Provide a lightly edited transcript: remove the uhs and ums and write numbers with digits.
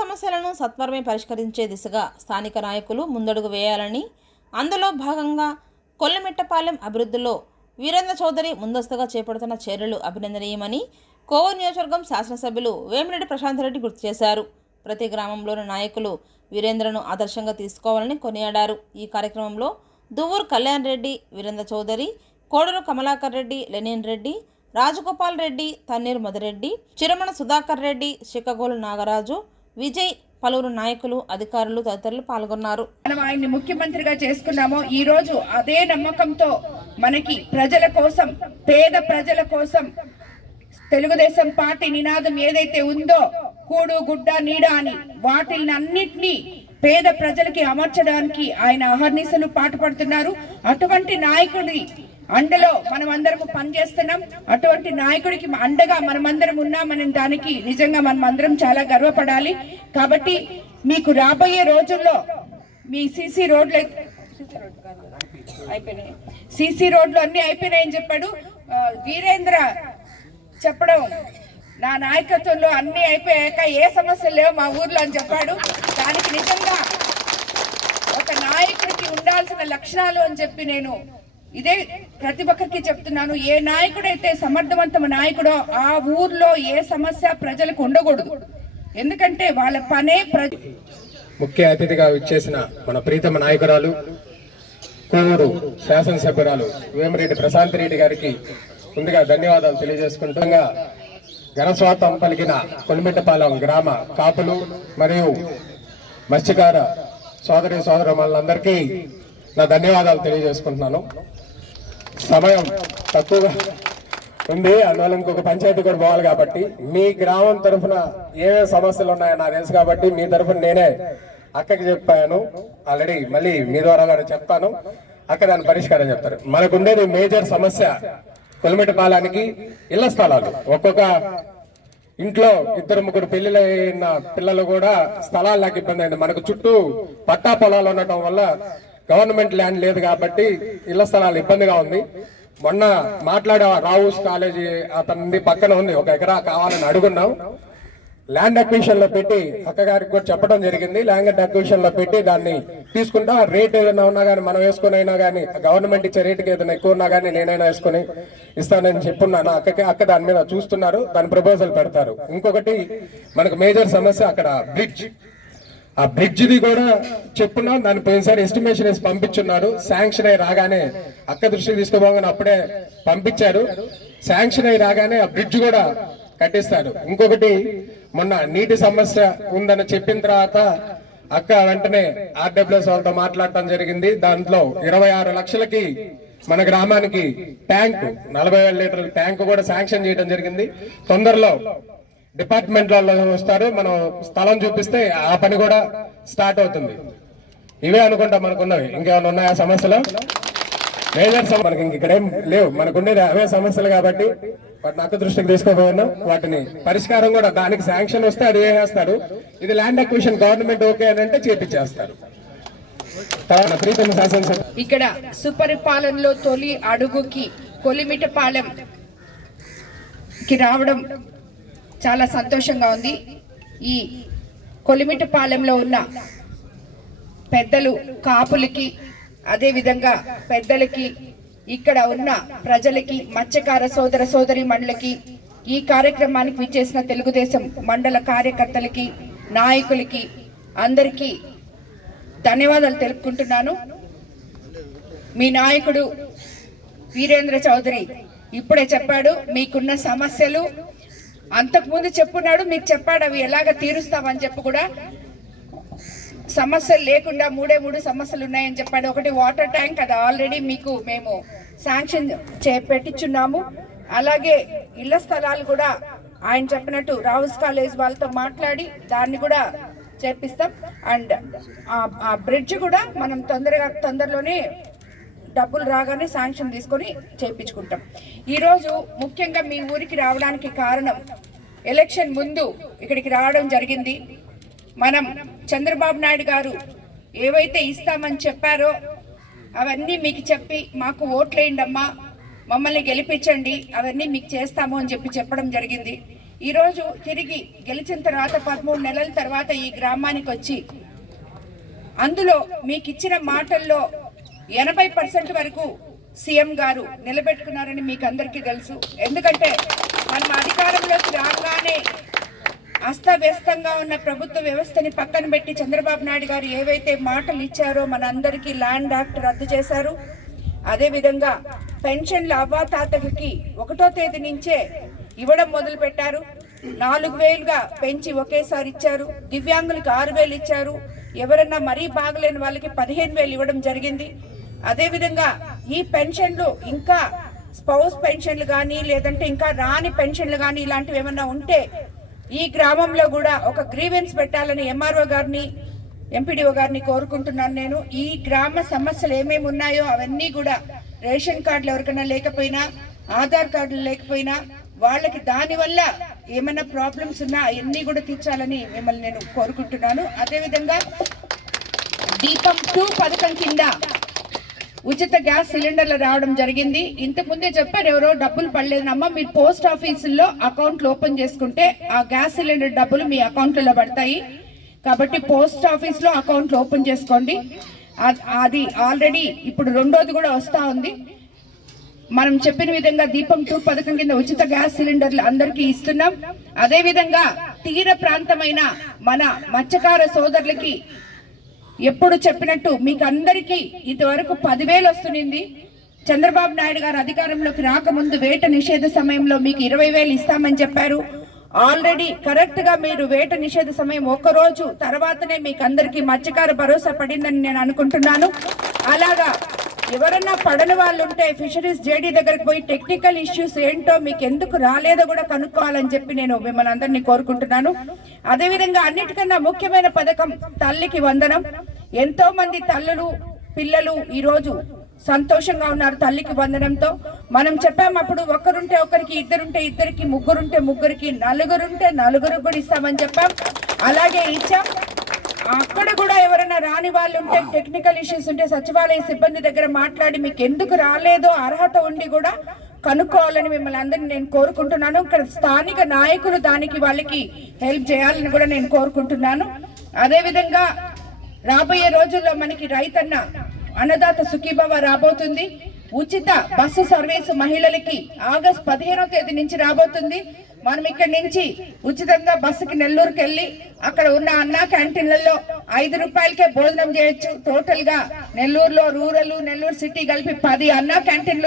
సమస్యలను సత్వరమే పరిష్కరించే దిశగా స్థానిక నాయకులు ముందడుగు వేయాలని, అందులో భాగంగా కొల్లమిట్టపాలెం అభివృద్ధిలో వీరేంద్ర చౌదరి ముందస్తుగా చేపడుతున్న చర్యలు అభినందనీయమని కోవూరు నియోజకవర్గం శాసనసభ్యులు వేమిరెడ్డి ప్రశాంత్ రెడ్డి గుర్తు చేశారు. ప్రతి గ్రామంలోని నాయకులు వీరేంద్రను ఆదర్శంగా తీసుకోవాలని కొనియాడారు. ఈ కార్యక్రమంలో దువ్వూరు కళ్యాణ్ రెడ్డి, వీరేంద్ర చౌదరి, కోడూరు కమలాకర్ రెడ్డి, లెనిన్ రెడ్డి, రాజగోపాల్ రెడ్డి, తన్నీరు మధురెడ్డి, చిరమణ సుధాకర్ రెడ్డి, శిక్కగోలు నాగరాజు, విజయ్, పలువురు నాయకులు, అధికారులు తదితరులు పాల్గొన్నారు. మనం ఆయన్ని ముఖ్యమంత్రిగా చేసుకున్నామో ఈ రోజు అదే నమ్మకంతో మనకి ప్రజల కోసం, పేద ప్రజల కోసం తెలుగుదేశం పార్టీ నినాదం ఏదైతే ఉందో కూడు గుడ్డ నీడ అని, వాటిని అన్నిటినీ పేద ప్రజలకి అమర్చడానికి ఆయన అహర్నిశలు పాటుపడుతున్నారు. అటువంటి నాయకుడి అండలో మనం అందరం పనిచేస్తున్నాం. అటువంటి నాయకుడికి అండగా మనమందరం ఉన్నామని దానికి నిజంగా మనమందరం చాలా గర్వపడాలి. కాబట్టి మీకు రాబోయే రోజుల్లో మీ సీసీ రోడ్లు అయిపోయినాయి, సీసీ రోడ్లు అన్ని అయిపోయినాయని చెప్పాడు వీరేంద్ర. చెప్పడం నా నాయకత్వంలో అన్ని అయిపోయాక ఏ సమస్యలు లేవు మా ఊర్లో అని చెప్పాడు. దానికి నిజంగా ఒక నాయకుడికి ఉండాల్సిన లక్షణాలు అని చెప్పి నేను ఇదే ప్రతి ఒక్కరికి చెప్తున్నాను. ఏ నాయకుడైతే సమర్థవంతమైన నాయకుడో ఆ ఊర్లో ఏ సమస్య ప్రజలకు ఉండకూడదు. ఎందుకంటే వాళ్ళ పనే ముఖ్య అతిథిగా విచ్చేసిన మన ప్రీతమ నాయకురాలు కోవూరు శాసనసభ్యురాలు వేమిరెడ్డి ప్రశాంత్ రెడ్డి గారికి ముందుగా ధన్యవాదాలు తెలియజేసుకుంటా ఘనస్వాతం పలికిన కొలిమిట్టపాలెం గ్రామ కాపులు మరియు మత్స్యకార సోదరి సోదరులందరికీ నా ధన్యవాదాలు తెలియజేసుకుంటున్నాను. సమయం తక్కువగా ఉంది, అందువల్ల ఇంకొక పంచాయతీ కూడా పోవాలి కాబట్టి మీ గ్రామం తరఫున ఏమేమి సమస్యలు ఉన్నాయో నాకు తెలుసు కాబట్టి మీ తరఫున నేనే అక్కకి చెప్పాను ఆల్రెడీ, మళ్ళీ మీ ద్వారా చెప్తాను. అక్క దాని పరిష్కారం చెప్తారు. మనకు ఉండేది మేజర్ సమస్య కొలిమిట్టపాలెనికి ఇళ్ల స్థలాలు. ఒక్కొక్క ఇంట్లో 2-3 పెళ్లిళ్ళైన పిల్లలు కూడా స్థలాలు నాకు ఇబ్బంది అయింది. మనకు చుట్టూ పట్టా పొలాలు ఉండటం వల్ల గవర్నమెంట్ ల్యాండ్ లేదు కాబట్టి ఇళ్ల స్థలాలు ఇబ్బందిగా ఉంది. మొన్న మాట్లాడే రావుస్ కాలేజీ అతని పక్కన ఉంది, 1 ఎకరా కావాలని అడుగున్నాం. ల్యాండ్ అక్విజిషన్ లో పెట్టి అక్కగారికి కూడా చెప్పడం జరిగింది. ల్యాండ్ అక్విజిషన్ లో పెట్టి దాన్ని తీసుకుంటా రేట్ ఏదైనా ఉన్నా కానీ మనం వేసుకుని అయినా కానీ గవర్నమెంట్ ఇచ్చే రేటుకి ఏదైనా ఎక్కువ ఉన్నా కానీ నేనైనా వేసుకుని ఇస్తానని చెప్పున్నాను. అక్క దాని మీద చూస్తున్నారు, దాని ప్రపోజల్ పెడతారు. ఇంకొకటి మనకు మేజర్ సమస్య అక్కడ బ్రిడ్జ్. ఆ బ్రిడ్జ్ది కూడా చెప్పున్నాం, దాని పోయినసారి ఎస్టిమేషన్ వేసి పంపించున్నారు. శాంక్షన్ అయి రాగానే అక్క దృష్టికి తీసుకోబోగానే అప్పుడే పంపించారు. శాంక్షన్ అయి రాగానే ఆ బ్రిడ్జ్ కూడా కట్టిస్తారు. ఇంకొకటి మొన్న నీటి సమస్య ఉందని చెప్పిన తర్వాత అక్క వెంటనే ఆర్డబ్ల్యూఎస్ వాళ్ళతో మాట్లాడటం జరిగింది. దాంట్లో 26 లక్షలకి మన గ్రామానికి ట్యాంకు 40,000 లీటర్ల ట్యాంకు కూడా శాంక్షన్ చేయడం జరిగింది. తొందరలో డిపార్ట్మెంట్ వాళ్ళు వస్తారు, మనం స్థలం చూపిస్తే ఆ పని కూడా స్టార్ట్ అవుతుంది. ఇవే అనుకుంటా మనకున్నవి. ఇంకేమైనా ఉన్నాయా సమస్యలు? మేజర్ మనకి ఇక్కడేం లేవు, మనకుండేది అవే సమస్యలు కాబట్టి వాటిని అక్క దృష్టికి తీసుకోబోతున్నాం. వాటిని పరిష్కారం కూడా దానికి శాంక్షన్ వస్తే అది వేసేస్తారు. ఇది ల్యాండ్ అక్విజిషన్ గవర్నమెంట్ ఓకే అని అంటే చేపించేస్తారు. ఇక్కడ సుపరిపాలనలో తొలి అడుగుకి కొలిమిట్టపాలెం కి రావడం చాలా సంతోషంగా ఉంది. ఈ కొలిమిట్టపాలెంలో ఉన్న పెద్దలు కాపులకి, అదే విధంగా పెద్దలకి, ఇక్కడ ఉన్న ప్రజలకి, మత్స్యకార సోదర సోదరి మండలికి, ఈ కార్యక్రమానికి విచ్చేసిన తెలుగుదేశం మండల కార్యకర్తలకి, నాయకులకి అందరికీ ధన్యవాదాలు తెలుపుకుంటున్నాను. మీ నాయకుడు వీరేంద్ర చౌదరి ఇప్పుడే చెప్పాడు మీకున్న సమస్యలు, అంతకుముందు చెప్పున్నాడు, మీకు చెప్పాడు అవి ఎలాగ తీరుస్తామని చెప్పి కూడా. సమస్యలు లేకుండా 3 సమస్యలు ఉన్నాయని చెప్పాడు. ఒకటి వాటర్ ట్యాంక్, అది ఆల్రెడీ మీకు మేము శాంక్షన్ పెట్టించున్నాము. అలాగే ఇళ్ల స్థలాలు కూడా ఆయన చెప్పినట్టు రావుస్ కాలేజ్ వాళ్ళతో మాట్లాడి దాన్ని కూడా చేపిస్తాం. అండ్ ఆ బ్రిడ్జ్ కూడా మనం తొందరలోనే డబ్బులు రాగానే శాంక్షన్ తీసుకొని చేయించుకుంటాం. ఈరోజు ముఖ్యంగా మీ ఊరికి రావడానికి కారణం, ఎలక్షన్ ముందు ఇక్కడికి రావడం జరిగింది. మనం చంద్రబాబు నాయుడు గారు ఏవైతే ఇస్తామని చెప్పారో అవన్నీ మీకు చెప్పి మాకు ఓట్లేయండి అమ్మా, మమ్మల్ని గెలిపించండి, అవన్నీ మీకు చేస్తాము అని చెప్పడం జరిగింది. ఈరోజు తిరిగి గెలిచిన తర్వాత 13 నెలల తర్వాత ఈ గ్రామానికి వచ్చి అందులో మీకు ఇచ్చిన మాటల్లో 80% వరకు సీఎం గారు నిలబెట్టుకున్నారని మీకు అందరికీ తెలుసు. ఎందుకంటే మనం అధికారంలోకి రాగానే అస్తవ్యస్తంగా ఉన్న ప్రభుత్వ వ్యవస్థని పక్కన పెట్టి చంద్రబాబు నాయుడు గారు ఏవైతే మాటలు ఇచ్చారో మన అందరికీ ల్యాండ్ యాక్ట్ రద్దు చేశారు. అదేవిధంగా పెన్షన్లు అవ్వాతాతకి 1వ తేదీ నుంచే ఇవ్వడం మొదలు పెట్టారు. 4,000గా పెంచి ఒకేసారి ఇచ్చారు. దివ్యాంగులకు 6,000 ఇచ్చారు. ఎవరన్నా మరీ బాగలేని వాళ్ళకి 15,000 ఇవ్వడం జరిగింది. అదేవిధంగా ఈ పెన్షన్లు ఇంకా స్పౌస్ పెన్షన్లు కానీ లేదంటే ఇంకా రాని పెన్షన్లు కానీ ఇలాంటివి ఏమన్నా ఉంటే ఈ గ్రామంలో కూడా ఒక గ్రీవెన్స్ పెట్టాలని ఎంఆర్ఓ గారిని ఎంపీడీఓ గారిని కోరుకుంటున్నాను. నేను ఈ గ్రామ సమస్యలు ఏమేమి ఉన్నాయో అవన్నీ కూడా రేషన్ కార్డులు ఎవరికైనా లేకపోయినా ఆధార్ కార్డులు లేకపోయినా వాళ్ళకి దానివల్ల ఏమైనా ప్రాబ్లమ్స్ ఉన్నా అవన్నీ కూడా తీర్చాలని మిమ్మల్ని నేను కోరుకుంటున్నాను. అదేవిధంగా దీపం 2 పథకం కింద ఉచిత గ్యాస్ సిలిండర్లు రావడం జరిగింది. ఇంతకుముందే చెప్పారు ఎవరో డబ్బులు పడలేదమ్మా, మీరు పోస్ట్ ఆఫీసుల్లో అకౌంట్లు ఓపెన్ చేసుకుంటే ఆ గ్యాస్ సిలిండర్ డబ్బులు మీ అకౌంట్లలో పడతాయి. కాబట్టి పోస్ట్ ఆఫీస్లో అకౌంట్లు ఓపెన్ చేసుకోండి. అది ఆల్రెడీ ఇప్పుడు 2వది కూడా వస్తూ ఉంది. మనం చెప్పిన విధంగా దీపం 2 పథకం కింద ఉచిత గ్యాస్ సిలిండర్లు అందరికీ ఇస్తున్నాం. అదేవిధంగా తీర ప్రాంతమైన మన మత్స్యకార సోదరులకి ఎప్పుడు చెప్పినట్టు మీకు అందరికీ ఇంతవరకు 10,000 వస్తుంది. చంద్రబాబు నాయుడు గారు అధికారంలోకి రాకముందు వేట నిషేధ సమయంలో మీకు 20,000 ఇస్తామని చెప్పారు. ఆల్రెడీ కరెక్ట్ గా మీరు వేట నిషేధ సమయం 1 రోజు తర్వాతనే మీకు అందరికీ మత్స్యకార భరోసా పడిందని నేను అనుకుంటున్నాను. అలాగా ఎవరన్నా పడని వాళ్ళు ఉంటే ఫిషరీస్ జేడీ దగ్గరకు పోయి టెక్నికల్ ఇష్యూస్ ఏంటో మీకు ఎందుకు రాలేదో కూడా కనుక్కోవాలని చెప్పి నేను మిమ్మల్ని అందరినీ కోరుకుంటున్నాను. అదేవిధంగా అన్నిటికన్నా ముఖ్యమైన పథకం తల్లికి వందనం. ఎంతో మంది తల్లులు పిల్లలు ఈరోజు సంతోషంగా ఉన్నారు తల్లికి వందనంతో. మనం చెప్పాము అప్పుడు ఒకరుంటే ఒకరికి, ఇద్దరుంటే ఇద్దరికి, ముగ్గురుంటే ముగ్గురికి, నలుగురుంటే నలుగురికి కూడా ఇస్తామని చెప్పాం. అలాగే ఇచ్చాం. అక్కడ కూడా ఎవరైనా రాని వాళ్ళు ఉంటే టెక్నికల్ ఇష్యూస్ ఉంటే సచివాలయ సిబ్బంది దగ్గర మాట్లాడి మీకు ఎందుకు రాలేదో అర్హత ఉండి కూడా కనుక్కోవాలని మిమ్మల్ని అందరినీ నేను కోరుకుంటున్నాను. ఇక్కడ స్థానిక నాయకులు దానికి వాళ్ళకి హెల్ప్ చేయాలని కూడా నేను కోరుకుంటున్నాను. అదేవిధంగా రాబోయే రోజుల్లో మనకి రైతన్న అన్నదాత సుఖీభవ రాబోతుంది. ఉచిత బస్సు సర్వీసు మహిళలకి ఆగస్టు 15వ తేదీ నుంచి రాబోతుంది. మనం ఇక్కడి నుంచి ఉచితంగా బస్సుకి నెల్లూరుకి వెళ్ళి అక్కడ ఉన్న అన్నా క్యాంటీన్లలో 5 రూపాయలకే భోజనం చేయొచ్చు. టోటల్ గా నెల్లూరులో రూరల్ నెల్లూరు సిటీ కలిపి 10 అన్నా క్యాంటీన్లు